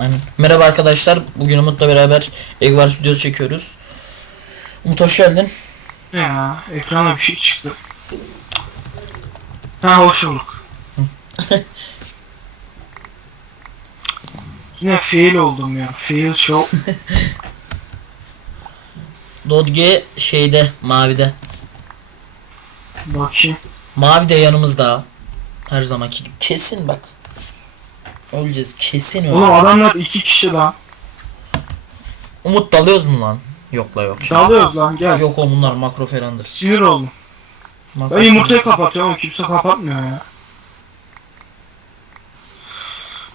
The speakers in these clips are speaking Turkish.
Aynen. Merhaba arkadaşlar. Bugün Umut'la beraber Egg Wars videosu çekiyoruz. Umut hoş geldin. Ya ekrana bir şey çıktı. Ha hoş bulduk. Yine fail oldum ya. Fail show. Dodge şeyde mavide. Bakayım. Mavi de yanımızda. Her zamanki gibi. Kesin bak. Öleceğiz. Kesin Oğlum öleceğiz. adamlar iki kişi lan. Umut dalıyoruz mu lan? Yok la yok. Dalıyoruz lan gel. Yok o bunlar makro falandır. Sinir oldum. Makro Ben yumurtayı kapatıyorum kimse kapatmıyor ya.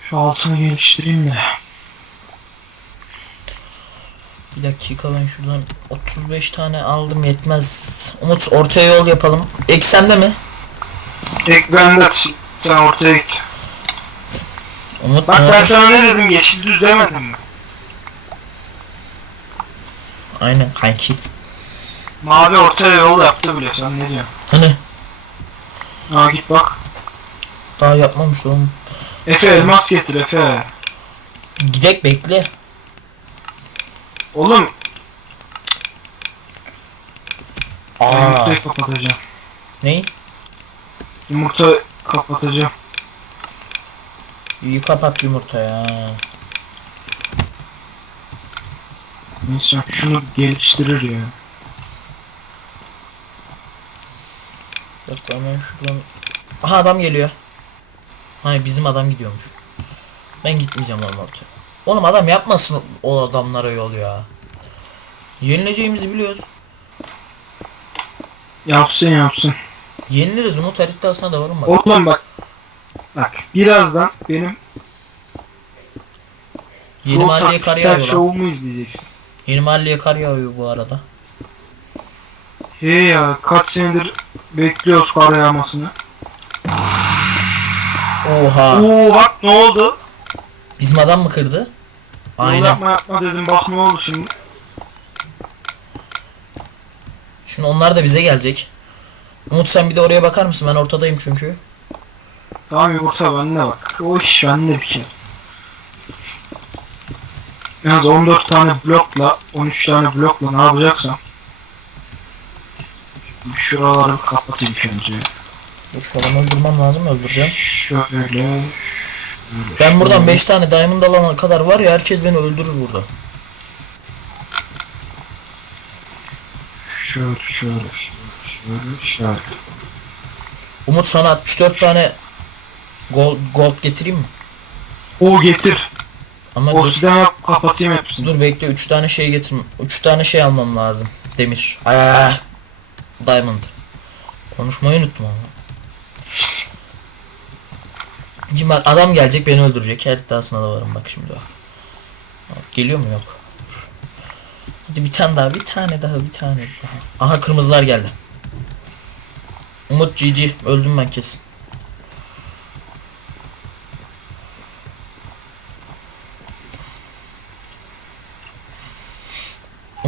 Şu altını geliştireyim de. Bir dakika ben şuradan 35 tane aldım yetmez. Umut ortaya yol yapalım. Eksende mi? Ek bende sen ortaya git. Umut Bak ben sana ne dedim yeşil düz demedim mi? Aynen kanki. Mavi ortaya yol yaptı bile sen ne diyorsun? Hani Ha git bak. daha yapmamış oğlum. Efe elmas getir Efe. Gidek bekle. Oğlum Aa. yumurtayı kapatacağım. Ney? Yumurta kapatacağım. İyi kapat yumurta ya. Neyse şunu geliştirir ya. Bak hemen şuradan. Aha adam geliyor. Hayır bizim adam gidiyormuş. Ben gitmeyeceğim oğlum ortaya. Oğlum adam yapmasın o adamlara yol ya. Yenileceğimizi biliyoruz. Yapsın yapsın. Yeniliriz Umut haritasına da varım bak. Oğlum bak. Bak birazdan benim Yeni Yol mahalleye kar taktiksel yağıyor lan. şovumu izleyeceksin. Yeni mahalleye kar yağıyor bu arada. Hey ya kaç senedir bekliyoruz kar yağmasını. Oha. Oo bak ne oldu? Bizim adam mı kırdı? Yol Aynen. Yapma yapma dedim bak ne oldu şimdi. Şimdi onlar da bize gelecek. Umut sen bir de oraya bakar mısın? Ben ortadayım çünkü. Tamam yumurta bende bak. O iş bende bir kere. En az 14 tane blokla 13 tane blokla ne yapacaksam Şuraları kapatayım ilk önce. Dur şu adamı öldürmem lazım öldüreceğim. Şöyle Ben buradan 5 tane diamond alana kadar var ya herkes beni öldürür burada. Şöyle şöyle şöyle şöyle Umut sana 64 tane gold, gold getireyim mi? O getir. Ama O dur. sizden kapatayım hepsini. Dur bekle 3 tane şey getir. 3 tane şey almam lazım. Demir. Aa, diamond. Konuşmayı unuttum ama. Şimdi bak adam gelecek beni öldürecek. Her iddiasına da varım bak şimdi bak. Bak, Geliyor mu yok. Hadi bir tane daha bir tane daha bir tane daha. Aha kırmızılar geldi. Umut GG öldüm ben kesin.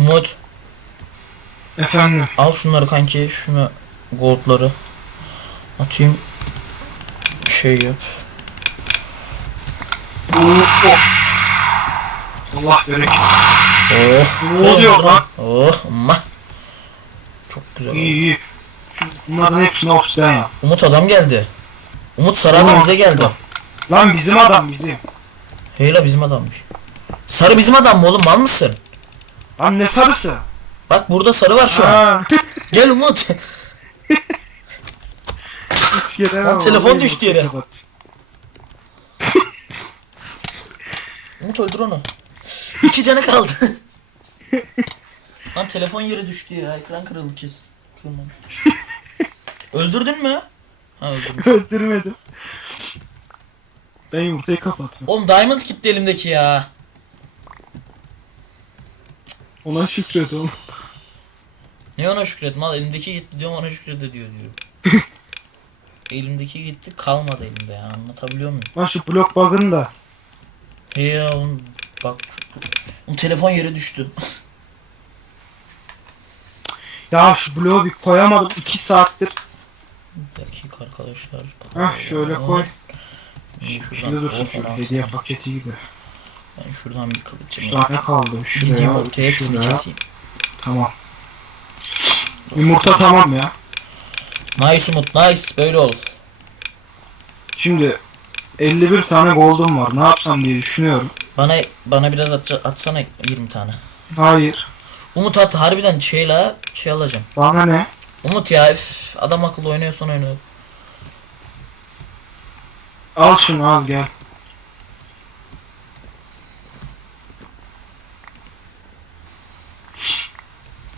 Umut Efendim. al şunları kanki şunu goldları atayım şey yap. Allah bereket. Oh. Ne oluyor lan? Oh. Ma. Çok güzel. oldu. İyi iyi. Şu- Bunların hepsini obsidian yap. Umut adam geldi. Umut sarı adam bize geldi. Lan bizim adam bizim. Heyla bizim adammış. Sarı bizim adam mı oğlum mal mısın? Lan ne sarısı? Bak burada sarı var şu an. Ha. Gel Umut. Hiç Lan telefon vallahi düştü yere. kapat. Umut öldür onu. İki canı kaldı. Lan telefon yere düştü ya. Ekran kırıldı kesin. Kırılmamış. Öldürdün mü? Ha öldürmüş. Öldürmedim. Ben yumurtayı kapattım. Oğlum diamond gitti elimdeki ya. Ona şükret oğlum. Ne ona şükret mal elimdeki gitti diyorum ona şükret ediyor diyor. elimdeki gitti kalmadı elimde ya anlatabiliyor muyum? Lan şu blok bug'ın da. He ya oğlum bak oğlum telefon yere düştü. Ya şu bloğu bir koyamadım 2 saattir. Bir dakika arkadaşlar. Hah şöyle koy. Şimdi şuradan. dursun Oh, hediye paketi gibi. Ben şuradan bir Üç kılıçımı tane kaldı. Şuraya, ortaya hepsini şuraya. keseyim. Tamam. Yumurta tamam ya. Nice Umut nice böyle ol. Şimdi 51 tane gold'um var. Ne yapsam diye düşünüyorum. Bana bana biraz at, atsana 20 tane. Hayır. Umut at harbiden şey la şey alacağım. Bana ne? Umut ya üf, adam akıllı oynuyorsan oynuyor. Al şunu al gel.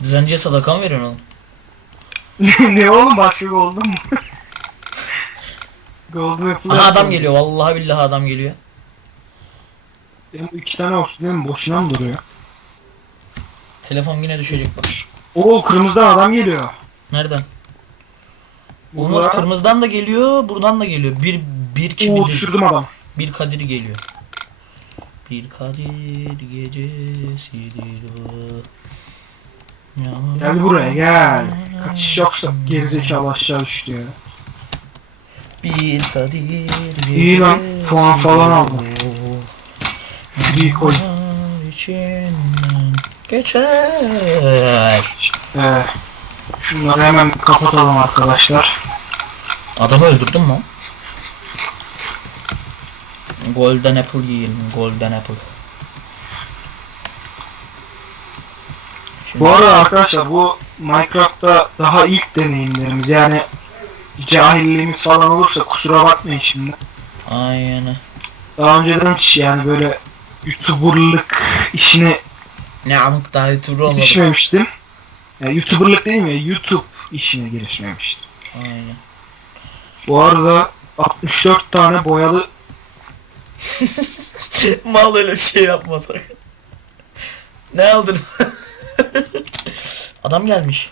Dilenciye sadaka mı veriyorsun oğlum? ne oğlum başka gold'um mu? gold'um yapılır. Aha adam geliyor vallahi billahi adam geliyor. Benim iki tane oksijenim boşuna mı duruyor? Telefon yine düşecek bak. Oo kırmızıdan adam geliyor. Nereden? Umut kırmızıdan da geliyor, buradan da geliyor. Bir bir Oo kimi düşürdüm adam. bir Kadir geliyor. Bir Kadir gecesidir o. Gel buraya gel. Kaçış yoksa gerizekalı aşağı düştü ya. Bir Kadir İyi lan, puan falan aldım. koy. içinden geçer. Ee, şunları hemen kapatalım arkadaşlar. Adamı öldürdüm lan. Golden apple yiyelim. Golden apple. Bu arada arkadaşlar bu Minecraft'ta daha ilk deneyimlerimiz yani cahilliğimiz falan olursa kusura bakmayın şimdi. aynen. Daha önceden hiç yani böyle YouTuber'lık işine Ne amık daha YouTuber olmadı. girişmemiştim. Yani YouTuber'lık değil mi? YouTube işine girişmemiştim. Aynen. Bu arada 64 tane boyalı Mal öyle bir şey yapmasak. ne aldın? Adam gelmiş.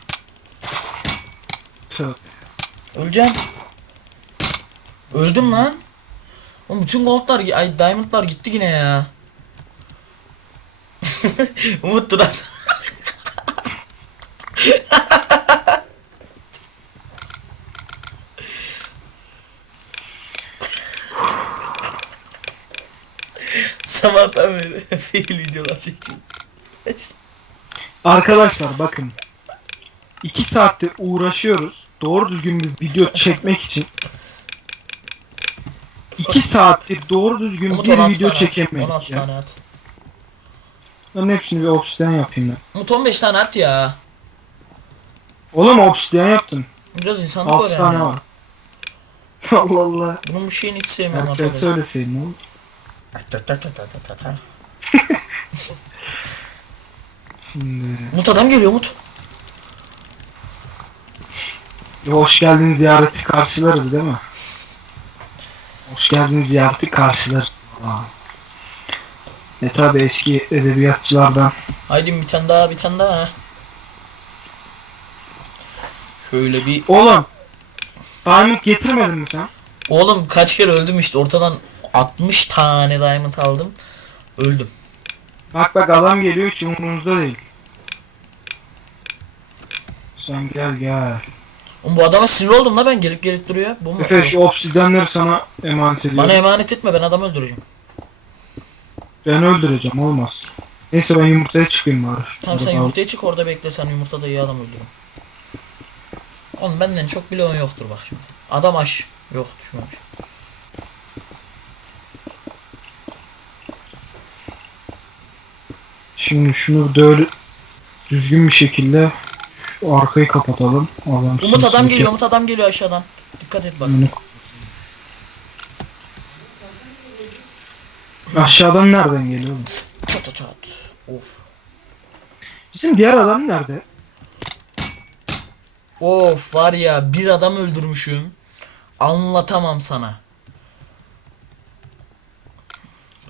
Öleceğim. Öldüm lan. Oğlum bütün goldlar, ay diamondlar gitti yine ya. Umut Duran. Sabahtan beri fail videolar çekiyor. Arkadaşlar bakın. 2 saattir uğraşıyoruz. Doğru düzgün bir video çekmek için. 2 saattir doğru düzgün Umut bir 16 video tane at. çekemedik 16 ya. tane at. Hepsini bir obsidian yapayım ben. Umut 15 tane at ya. Oğlum obsidian yaptım. Biraz insanlık 6 öğren tane ya. var. Allah Allah. Bunun bu şeyini hiç sevmem Herkes arkadaşlar. söyleseydin oğlum. Şimdi. Umut adam geliyor Umut. Hoş geldin ziyareti karşılarız değil mi? Hoş geldin ziyareti karşılarız. Aa. E tabi eski edebiyatçılardan. Haydi bir tane daha bir tane daha. Şöyle bir Oğlum. Diamond getirmedin mi sen? Oğlum kaç kere öldüm işte ortadan 60 tane diamond aldım. Öldüm. Bak bak adam geliyor hiç umurumuzda değil. Sen gel gel. Oğlum bu adama sinir oldum la ben gelip gelip duruyor. Bu mu? Efe şu obsidenleri sana emanet ediyorum. Bana emanet etme ben adamı öldüreceğim. Ben öldüreceğim olmaz. Neyse ben yumurtaya çıkayım bari. Tamam sen Bakalım. yumurtaya çık orada bekle sen yumurtada iyi adam öldürün. Oğlum benden çok bile oyun yoktur bak şimdi. Adam aş. Yok düşmemiş. Şimdi şunu böyle düzgün bir şekilde şu arkayı kapatalım. Adam Umut adam geliyor Umut adam geliyor aşağıdan. Dikkat et bak. Bunu- Aşağıdan nereden geliyor? oğlum? Çat çat çat. Of. Bizim diğer adam nerede? Of var ya bir adam öldürmüşüm. Anlatamam sana.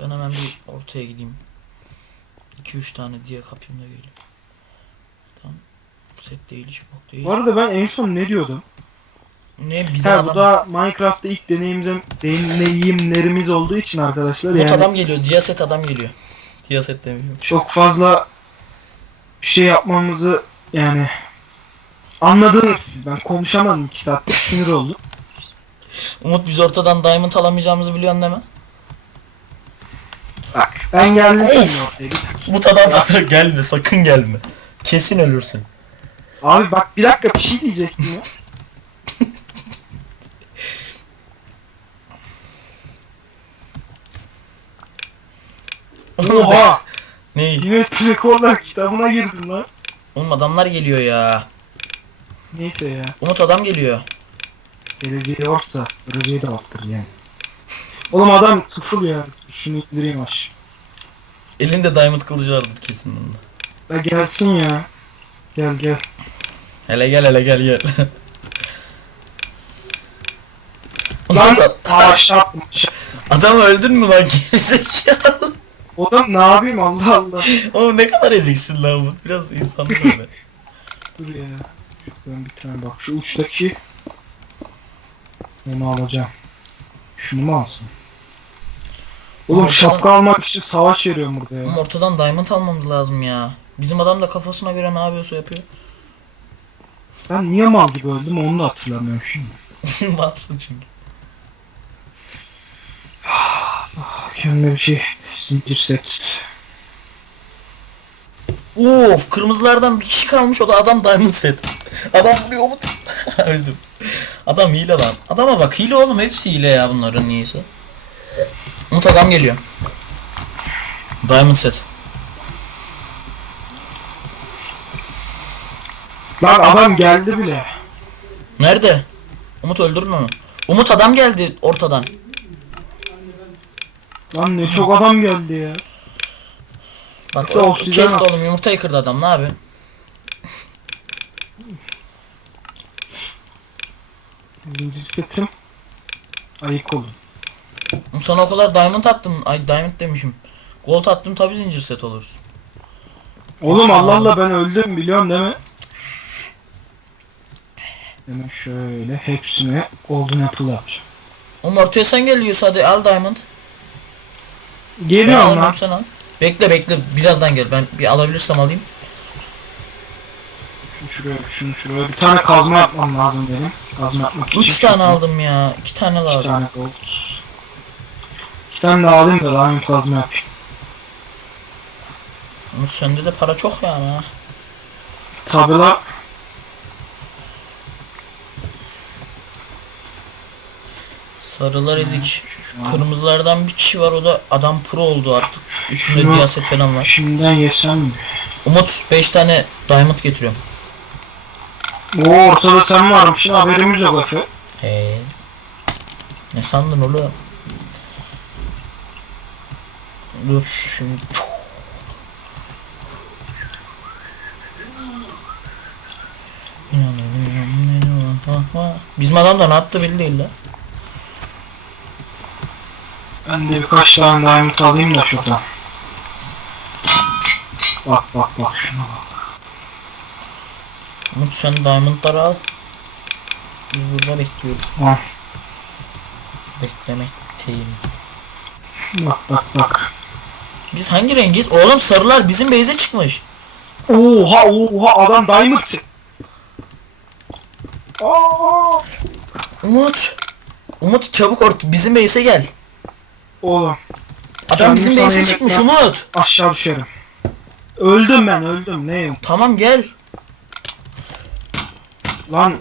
Ben hemen bir ortaya gideyim. 2-3 tane diye kapayım da geleyim. Tamam. Set değil hiç bok değil. Bu arada ben en son ne diyordum? Ne bizim Ha, adam. bu da Minecraft'ta ilk deneyimimiz, deneyimlerimiz olduğu için arkadaşlar Umut yani adam geliyor. Diyaset adam geliyor. Diyaset demiyorum. çok fazla bir şey yapmamızı yani anladınız siz. Ben konuşamadım 2 saattir sinir oldum. Umut biz ortadan diamond alamayacağımızı biliyorsun değil mi? Bak ben geldim git. Umut adam gelme sakın gelme. Kesin ölürsün. Abi bak bir dakika bir şey diyecektim ya. Oha! ne? Guinness Rekorlar kitabına girdim lan. Oğlum adamlar geliyor ya. Neyse ya. Umut adam geliyor. Geleceği varsa geleceği de vardır yani. Oğlum adam sıfır ya. Şunu indireyim aş. Elinde diamond kılıcı vardır kesin bunda. Ya gelsin ya. Gel gel. Hele gel hele gel gel. Lan attım. aşağı. adamı öldün mü lan gerizekalı? Oğlum ne yapayım Allah Allah. Oğlum ne kadar eziksin lan Umut. Biraz insanlık öyle. Dur ya. Şuradan bir tane bak. Şu uçtaki. Onu alacağım. Şunu mu alsın? Oğlum Ortadan- şapka almak için savaş veriyorum burada Oğlum ya. ortadan diamond almamız lazım ya. Bizim adam da kafasına göre ne yapıyorsa yapıyor. Ben niye mal gibi öldüm onu da hatırlamıyorum şimdi. Masum çünkü. Kendime bir şey zincir set. Of kırmızılardan bir kişi kalmış o da adam diamond set. Adam vuruyor Umut. Öldüm. Adam hile lan. Adama bak hile oğlum hepsi hile ya bunların niyeyse. Umut adam geliyor. Diamond set. Lan adam geldi bile. Nerede? Umut öldürün onu. Umut adam geldi ortadan. Lan ne çok adam geldi ya. Bak o, oksijen kesti al. oğlum yumurtayı kırdı adam ne yapıyorsun? Zincir setim. Ayık olun. Sana o kadar diamond attım. Ay diamond demişim. Gold attım tabi zincir set olursun. Oğlum Sağ Allah ol. Allah ben öldüm biliyorum değil mi? Hemen şöyle hepsine golden apple yapacağım. Oğlum ortaya sen geliyorsa hadi al diamond. Geliyorum lan. sen al. Bekle bekle birazdan gel ben bir alabilirsem alayım. Şunu şuraya, şunu şuraya. Bir tane kazma yapmam lazım benim. Kazma yapmak için. 3 tane aldım ya. 2 tane lazım. tane gold. İki tane daha alayım da daha kazma yapayım. Umut sende de para çok yani ha. Tabi la. Sarılar ezik. Şu kırmızılardan bir kişi var o da adam pro oldu artık. Üstünde Şunu- diyaset falan var. Şimdiden yesem mi? Umut 5 tane diamond getiriyorum. Oo ortada sen varmışsın haberimiz yok Efe. He. Ne sandın oğlum? Dur şimdi. Bizim adam da ne yaptı belli değil la. Ben de birkaç tane diamond alayım da şuradan. Bak bak bak şuna bak. Umut sen diamondları al. Biz burada bekliyoruz. Al. Beklemekteyim. Bak bak bak. Biz hangi rengiz? Oğlum sarılar bizim base'e çıkmış. Oha oha adam diamond. Aa! Umut. Umut çabuk ort bizim base'e gel. Oğlum Adam bizim base'e yemek çıkmış. Umut. aşağı düşerim. Öldüm ben öldüm neyim? Tamam gel. Lan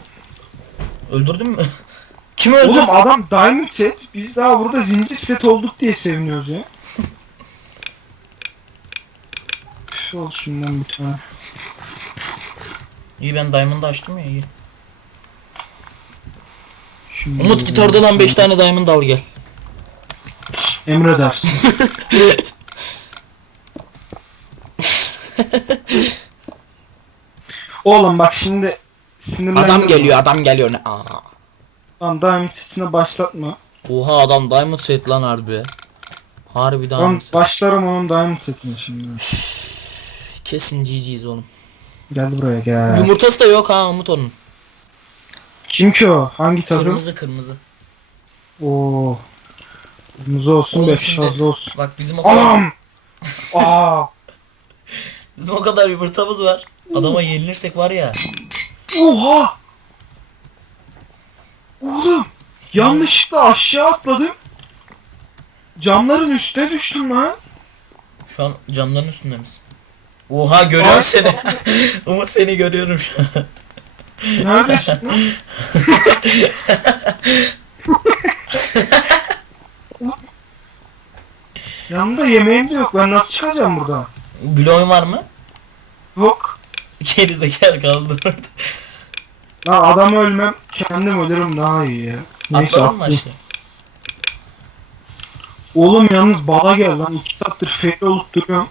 Öldürdün mü? Kim öldürdü? oğlum adam diamond set biz daha burada zincir set olduk diye seviniyoruz ya. Üf, Al şundan bir tane. İyi ben diamond açtım ya iyi. Şimdi Umut git oradan 5 tane diamond al gel. Emredersin. Oğlum bak şimdi sinirlendim. Adam geliyor adam geliyor ne? Aa. Lan diamond setine başlatma. Oha adam diamond set lan harbi. Harbi Lan diamond set. başlarım onun diamond setine şimdi. Kesin GG'yiz oğlum. Gel buraya gel. Yumurtası da yok ha Umut onun. Kim ki o? Hangi takım? Kırmızı kırmızı. Oo. Kırmızı olsun Oğlum beş şimdi- olsun. Bak bizim o kadar, Anam! Aa! bizim o kadar yumurtamız var. Adama yenilirsek var ya. Oha! Oğlum! Yanlışlıkla aşağı atladım. Camların üstüne düştüm lan. Şu an camların üstünde misin? Oha görüyorum Ay, seni. Umut seni görüyorum şu an. Neredesin? Yanımda yemeğim de yok. Ben nasıl çıkacağım buradan? Bloğun var mı? Yok. Geri zekalı kaldı orada. Lan adam ölmem. Kendim ölürüm daha iyi ya. Atladın mı aşağı? Oğlum yalnız bala gel lan. iki saattir fail olup duruyorum.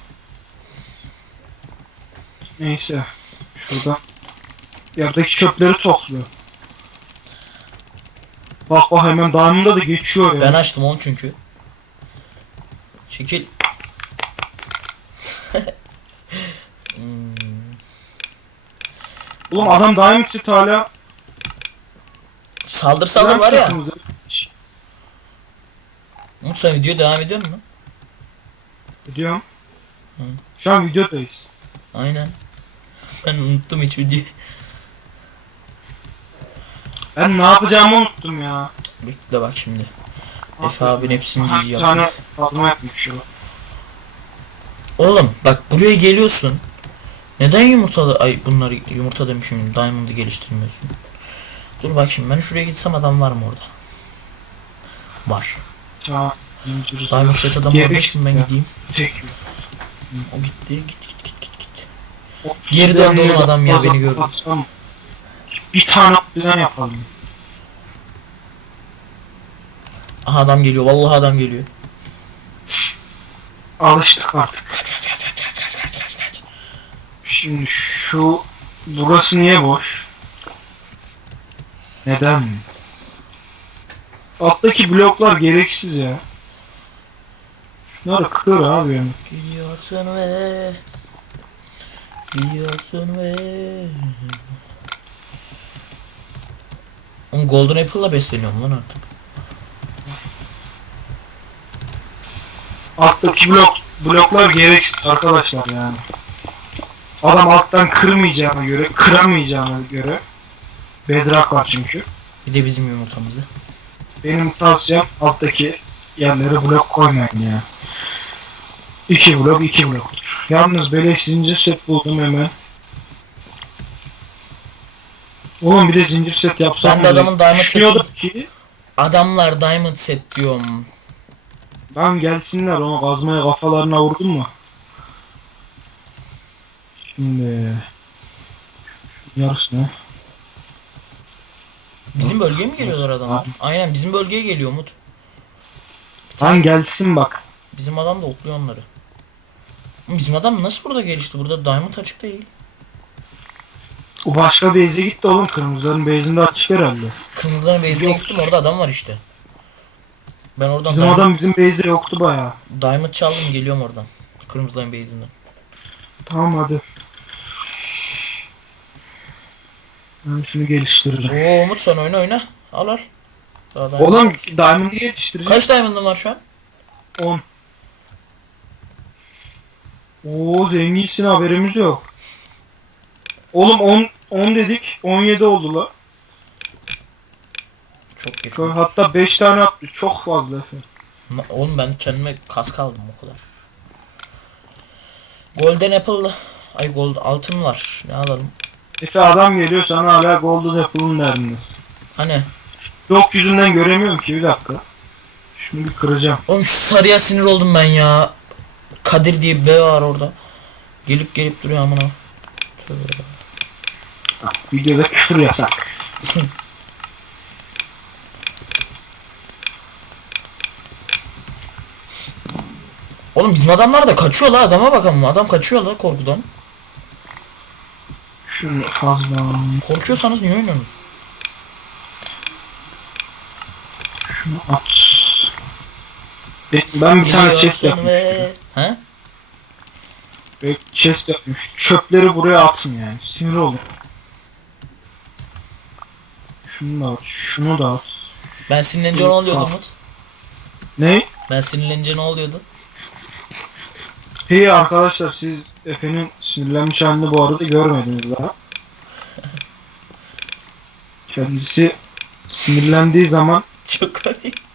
Neyse. Şuradan. Yerdeki çöpleri topluyor. Bak bak hemen damında da geçiyor ya. Ben açtım onu çünkü. Çekil. Hmm, Oğlum adam Diamond Set hala. saldır saldır var ya. Umut sen video devam ediyor musun? Diyorum. Hı. Şu an videodayız. Aynen. Ben unuttum hiç video. Ben ne yapacağımı unuttum ya. Bekle bak şimdi. Efe abin hepsini cici yapıyor. tane kazma yapmış ya. Oğlum bak buraya geliyorsun. Neden yumurta ay bunları yumurta demişim diamond'ı geliştirmiyorsun? Dur bak şimdi ben şuraya gitsem adam var mı orada? Var. Zincir- Diamond set adam orada şimdi ben gideyim. Çekiyor. O gitti git git git git git. Geri döndü oğlum adam ya, beni gördü. Bir tane düzen yapalım. Aha adam geliyor vallahi adam geliyor. Alıştık artık. Kaç kaç kaç kaç kaç kaç kaç kaç kaç. Şimdi şu burası niye boş? Neden? Alttaki bloklar gereksiz ya. Şunları kır abi yani. Gidiyorsun ve Gidiyorsun ve Oğlum Golden Apple'la besleniyorum lan artık. Alttaki blok bloklar gereksiz arkadaşlar yani. Adam alttan kırmayacağına göre, kıramayacağına göre bedrock var çünkü. Bir de bizim yumurtamızı. Benim tavsiyem alttaki yerlere blok koymayın ya. İki blok, iki blok. Yalnız beleş zincir set buldum hemen. Oğlum bir de zincir set yapsam Ben de adamın diamond Düşünüyordum ki Adamlar diamond set diyorum. lan gelsinler onu kazmaya kafalarına vurdun mu? Şimdi yarısı ne? Bizim bölgeye mi geliyorlar adamlar? Aynen bizim bölgeye geliyor Umut. Lan gelsin bak. Bizim adam da okluyor onları. Bizim adam nasıl burada gelişti? Burada diamond açık değil. O başka base'e gitti oğlum kırmızıların base'inde açık herhalde. Kırmızıların base'ine Yok. gittim orada adam var işte. Ben oradan Bizim diamond, adam bizim base'de yoktu baya. diamond çaldım geliyorum oradan. Kırmızıların base'inden. Tamam hadi. Ben şunu geliştireceğim. Oo Umut sen oyna oyna. Al al. Daha diamond Oğlum. Diamond'ı yetiştireceğim. Kaç diamond'ın var şu an? 10. Oo zenginsin haberimiz yok. Oğlum 10 10 dedik 17 oldu la. Çok geç. Olmuş. hatta 5 tane attı. Çok fazla. Na- Oğlum ben kendime kask aldım o kadar. Golden Apple Ay gold altın var. Ne alalım? Efe adam geliyor sana hala Golden Apple'ın derdinde. Hani? Yok yüzünden göremiyorum ki bir dakika. Şunu bir kıracağım. Oğlum şu sarıya sinir oldum ben ya. Kadir diye bir bey var orada. Gelip gelip duruyor amına. Tövbe. Ah, videoda küfür yasak. Oğlum bizim adamlar da kaçıyor la adama bakalım adam kaçıyor la korkudan. Şunu fazla. Korkuyorsanız niye oynuyorsunuz? Şunu at. Ben- Ben bir tane chest yapmıştım. Ve... He? Böyle chest yapmış. Çöpleri buraya atın yani. Sinir olur. Şunu da at. Şunu da at. Ben sinirlenince ne oluyordu Umut? Ne? Ben sinirlenince ne oluyordu? Hey arkadaşlar siz Efe'nin sinirlenmiş halini bu arada görmediniz daha. Kendisi sinirlendiği zaman Çok komik.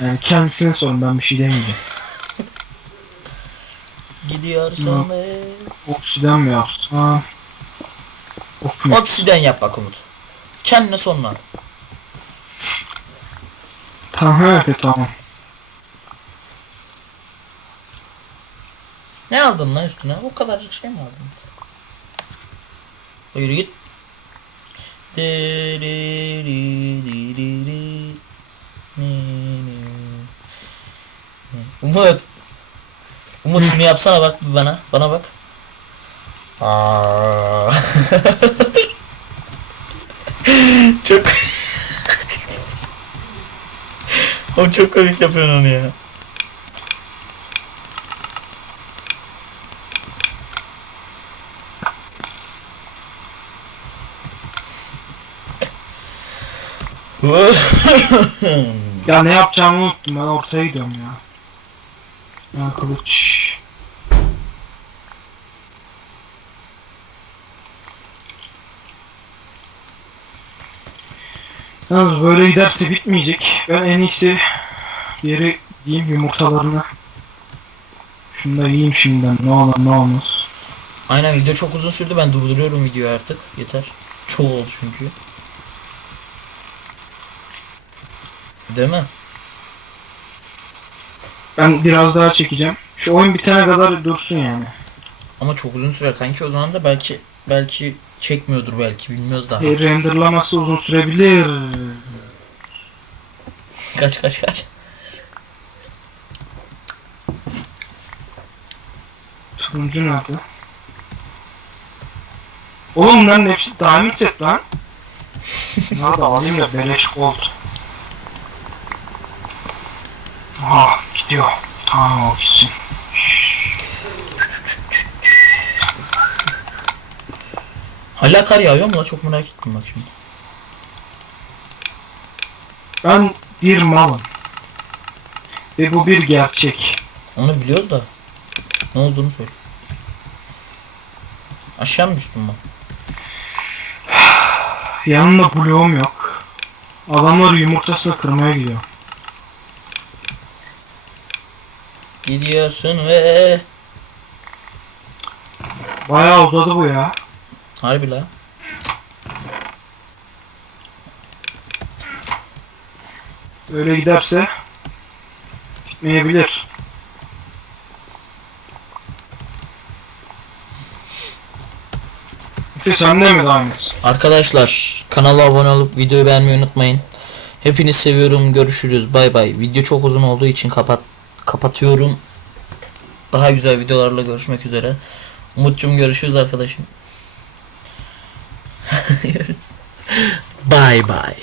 Yani kendisine sorun ben bir şey demeyeceğim. Gidiyorsun Hı. ve... Oksiden mi yapsam? Ok mu? Obsiden yap bak Umut. Kendine sonla. Tamam evet tamam. Ne aldın lan üstüne? O kadarcık şey mi aldın? Yürü git. Umut. Umut şunu yapsana bak bana. Bana bak. Aa. çok O çok komik yapıyorsun onu ya. Ya ne yapacağımı unuttum ben ortaya gidiyorum ya. Kılıç. Yalnız böyle giderse bitmeyecek. Ben en iyisi yeri yiyeyim yumurtalarını. Şunu da yiyeyim şimdiden ne olur ne olmaz. Aynen video çok uzun sürdü ben durduruyorum videoyu artık. Yeter. Çok oldu çünkü. Değil mi? Ben biraz daha çekeceğim. Şu oyun bitene kadar dursun yani. Ama çok uzun sürer kanki o zaman da belki belki çekmiyordur belki bilmiyoruz daha. E, renderlaması uzun sürebilir. kaç kaç kaç. Turuncu nerede? Oğlum bunların hepsi diamond set lan. Nerede alayım da beleş gold. Gidiyor. Tamam o gitsin. Hala kar yağıyor mu la çok merak ettim bak şimdi. Ben bir malım. Ve bu bir gerçek. Onu biliyoruz da. Ne olduğunu söyle. Aşağı mı düştüm ben? Yanımda bloğum yok. Adamlar yumurtasını kırmaya gidiyor. Gidiyorsun ve Bayağı uzadı bu ya. Harbi la. Öyle giderse gitmeyebilir. Efe sen de mi daimlisin? Arkadaşlar kanala abone olup videoyu beğenmeyi unutmayın. Hepiniz seviyorum. Görüşürüz. Bay bay. Video çok uzun olduğu için kapat kapatıyorum. Daha güzel videolarla görüşmek üzere. Umut'cum görüşürüz arkadaşım. Bye bye.